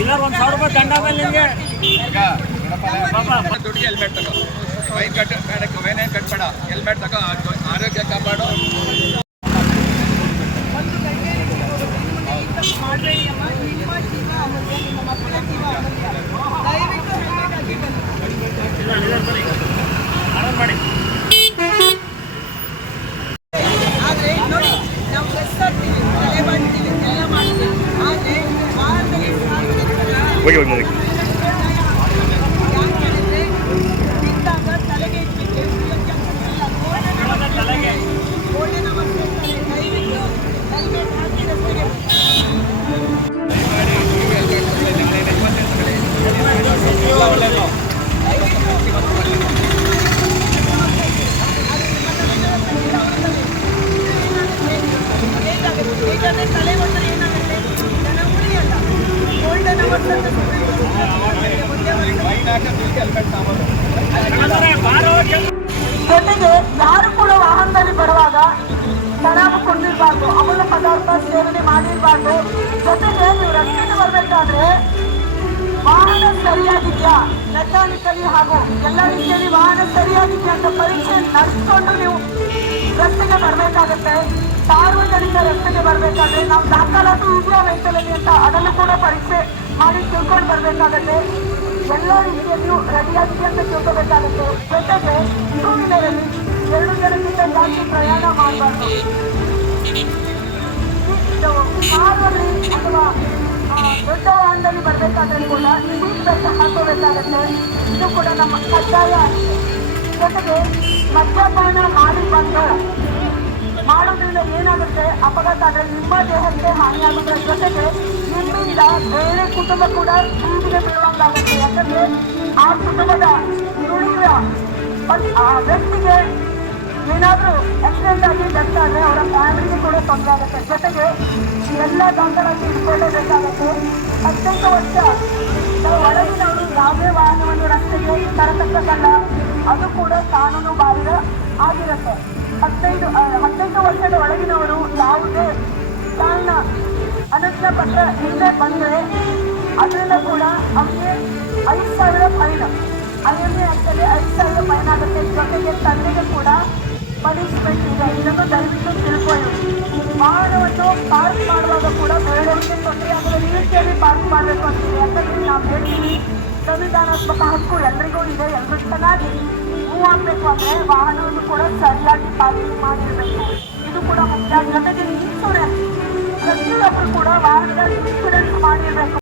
ಇಲ್ಲ 1000 ರೂಪಾಯಿ ದಂಡ ಮೇಲೆ ನಿಮಗೆ ದುಡ್ಡಿಗೆ ಹೆಲ್ಮೆಟ್ ತಗೋ, ವೈನ್ ಕಟ್ಬೇಡ, ಹೆಲ್ಮೆಟ್ ತಗೋ, ಆರೋಗ್ಯ ಕಾಪಾಡು. ಮಾಡಿ ಆದರೆ ನೋಡಿ, ನಾವು ಡ್ರೆಸ್ ಹಾಕ್ತೀವಿ, ತಲೆ ಬಾಡ್ತೀವಿ, ಎಲ್ಲ ಮಾಡ್ತೀವಿ. ಆದರೆ ವಾರದಲ್ಲಿ ಯಾಕೆ ಹೇಳಿದ್ರೆ ಬಿದ್ದಾಗ ತಲೆಗೆ ಇಟ್ಬಿಟ್ಟು ಗೋಲ್ಡನ್ ಅವರ್ಸ್ ಇರ್ತಾರೆ. ದಯವಿಟ್ಟು ಹೆಲ್ಮೆಟ್ ಹಾಕಿ ರಸ್ತೆಗೆ ಏನಾಗುತ್ತೆ ತಲೆ ಬಂದರೆ ಏನಾಗುತ್ತೆ, ಜನ ಉಳಿಯಲ್ಲ. ಗೋಲ್ಡನ್ ಅವರ್ಸ್ ಅಂತ ಜೊತೆಗೆ ಯಾರು ಕೂಡ ವಾಹನದಲ್ಲಿ ಬರುವಾಗ ಶರಾಬು ಕೊಟ್ಟಿರಬಾರ್ದು, ಅಮಲ ಪದಾರ್ಥ ಸೇವನೆ ಮಾಡಿರಬಾರ್ದು. ಜೊತೆಗೆ ನೀವು ರಸ್ತೆಗೆ ಬರಬೇಕಾದ್ರೆ ವಾಹನ ಸರಿಯಾಗಿದೆಯಾ, ಮೆಕ್ಯಾನಿಕಲಿ ಹಾಗೂ ಎಲ್ಲ ರೀತಿಯಲ್ಲಿ ವಾಹನ ಸರಿಯಾಗಿದೆಯಾ ಅಂತ ಪರೀಕ್ಷೆ ನಡೆಸಿಕೊಂಡು ನೀವು ರಸ್ತೆಗೆ ಬರಬೇಕಾಗತ್ತೆ. ಸಾರ್ವಜನಿಕ ರಸ್ತೆಗೆ ಬರಬೇಕಾದ್ರೆ ನಾವು ದಾಖಲಾತಿ ಇದೆಯಾ ವೆಹಿಕಲಲ್ಲಿ ಅಂತ ಅದನ್ನು ಕೂಡ ಪರೀಕ್ಷೆ ಮಾಡಿ ತಿಳ್ಕೊಂಡು ಬರಬೇಕಾಗತ್ತೆ. ಎಲ್ಲ ರೀತಿಯಲ್ಲಿಯೂ ರೆಡಿಯಾಗಿದೆ ಅಂತ ತಿಳ್ಕೋಬೇಕಾಗುತ್ತೆ. ಜೊತೆಗೆ ಟೂ ವೀಲರಲ್ಲಿ 2 ಜನಕ್ಕಿಂತ ಜಾಸ್ತಿ ಪ್ರಯಾಣ ಮಾಡಬಾರ್ದು. ಕಾರಲ್ಲಿ ಅಥವಾ ದೊಡ್ಡ ವಾಹನದಲ್ಲಿ ಬರಬೇಕಾದ್ರೆ ಕೂಡ ಸೀಟ್ ಬೆಲ್ಟ್ ಹಾಕೋಬೇಕಾಗತ್ತೆ. ಇದು ಕೂಡ ನಮ್ಮ ಕಡ್ಡಾಯ ಆಗಿದೆ. ಜೊತೆಗೆ ಮದ್ಯಪಾನ ಮಾಡಿ ಬಂದು ಮಾಡೋದ್ರಿಂದ ಏನಾಗುತ್ತೆ, ಅಪಘಾತ ಆದರೆ ನಿಮ್ಮ ದೇಹಕ್ಕೆ ಹಾನಿಯಾಗುವುದರ ಜೊತೆಗೆ ನಿಮ್ಮಿಂದ ಬೇರೆ ಕುಟುಂಬ ಕೂಡ ಬೀದಿಗೆ ಬೀಳುವಂತಾಗುತ್ತೆ. ಯಾಕಂದ್ರೆ ಆ ಕುಟುಂಬದ ದುಡಿಯುವ ವ್ಯಕ್ತಿಗೆ ಏನಾದರೂ ಆಕ್ಸಿಡೆಂಟ್ ಆಗಿ ಡೆತ್ ಆದರೆ ಅವರ ಫ್ಯಾಮಿಲಿಗೆ ಕೂಡ ತೊಂದರೆ ಆಗುತ್ತೆ. ಜೊತೆಗೆ ಎಲ್ಲ ದಾಖಲಾತಿ ಇಟ್ಕೊಳ್ಳೇಬೇಕಾಗುತ್ತೆ. 18 ವರ್ಷ ಒಳಗಿನವರು ಯಾವುದೇ ವಾಹನವನ್ನು ರಸ್ತೆಗೆ ತರತಕ್ಕಲ್ಲ, ಅದು ಕೂಡ ಕಾನೂನು ಬಾಹಿರ ಆಗಿರುತ್ತೆ. 18 ವರ್ಷದ ಒಳಗಿನವರು ಯಾವುದೇ ಕಾರಣ ಅನಕ್ಷ ಪತ್ರ ಇಲ್ಲದೆ ಬಂದರೆ ಅದರಿಂದ ಕೂಡ ಅವರಿಗೆ 5,000 ಫೈನ್, IMA ಆಗ್ತದೆ, 5,000 ಫೈನ್ ಆಗುತ್ತೆ. ಜೊತೆಗೆ ತಂದೆಗೆ ಕೂಡ ಪನಿಷ್ಮೆಂಟ್ ಇದೆ. ಇದನ್ನು ದಯವಿಟ್ಟು ತಿಳ್ಕೊಳ್ಳಿ. ವಾಹನವನ್ನು ಪಾರ್ಕ್ ಮಾಡುವಾಗ ಕೂಡ ಬೇರೆಯವರಿಗೆ ತೊಂದರೆ ಆಗುವ ರೀತಿಯಲ್ಲಿ ಪಾರ್ಕ್ ಮಾಡಬೇಕು ಅಂತೀವಿ. ಯಾಕಂದ್ರೆ ನಾವು ಹೇಳ್ತೀವಿ ಸಂವಿಧಾನಾತ್ಮಕ ಹಕ್ಕು ಎಲ್ರಿಗೂ ಇದೆ, ಎಲ್ಲರೂ ಚೆನ್ನಾಗಿ ಮೂವ್ ಆಗಬೇಕು ಅಂದರೆ ವಾಹನವನ್ನು ಕೂಡ ಸರಿಯಾಗಿ ಪಾರ್ಕಿಂಗ್ ಮಾಡಿರಬೇಕು. ಇದು ಕೂಡ ಮುಖ್ಯ. ಜೊತೆಗೆ ಇನ್ಶೂರೆನ್ಸ್ ಪ್ರತಿಯೊಬ್ಬರು ಕೂಡ ವಾಹನದ ಇನ್ಶೂರೆನ್ಸ್ ಮಾಡಿರಬೇಕು.